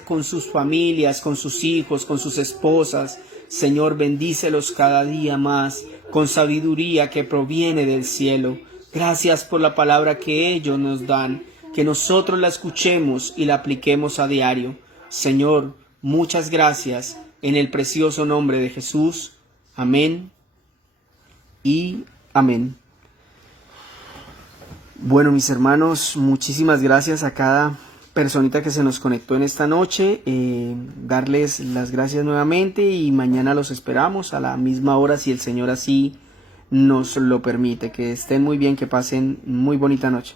con sus familias, con sus hijos, con sus esposas. Señor, bendícelos cada día más con sabiduría que proviene del cielo. Gracias por la palabra que ellos nos dan, que nosotros la escuchemos y la apliquemos a diario. Señor, muchas gracias en el precioso nombre de Jesús. Amén y amén. Bueno, mis hermanos, muchísimas gracias a cada personita que se nos conectó en esta noche. Darles las gracias nuevamente y mañana los esperamos a la misma hora si el Señor así nos lo permite. Que estén muy bien, que pasen muy bonita noche.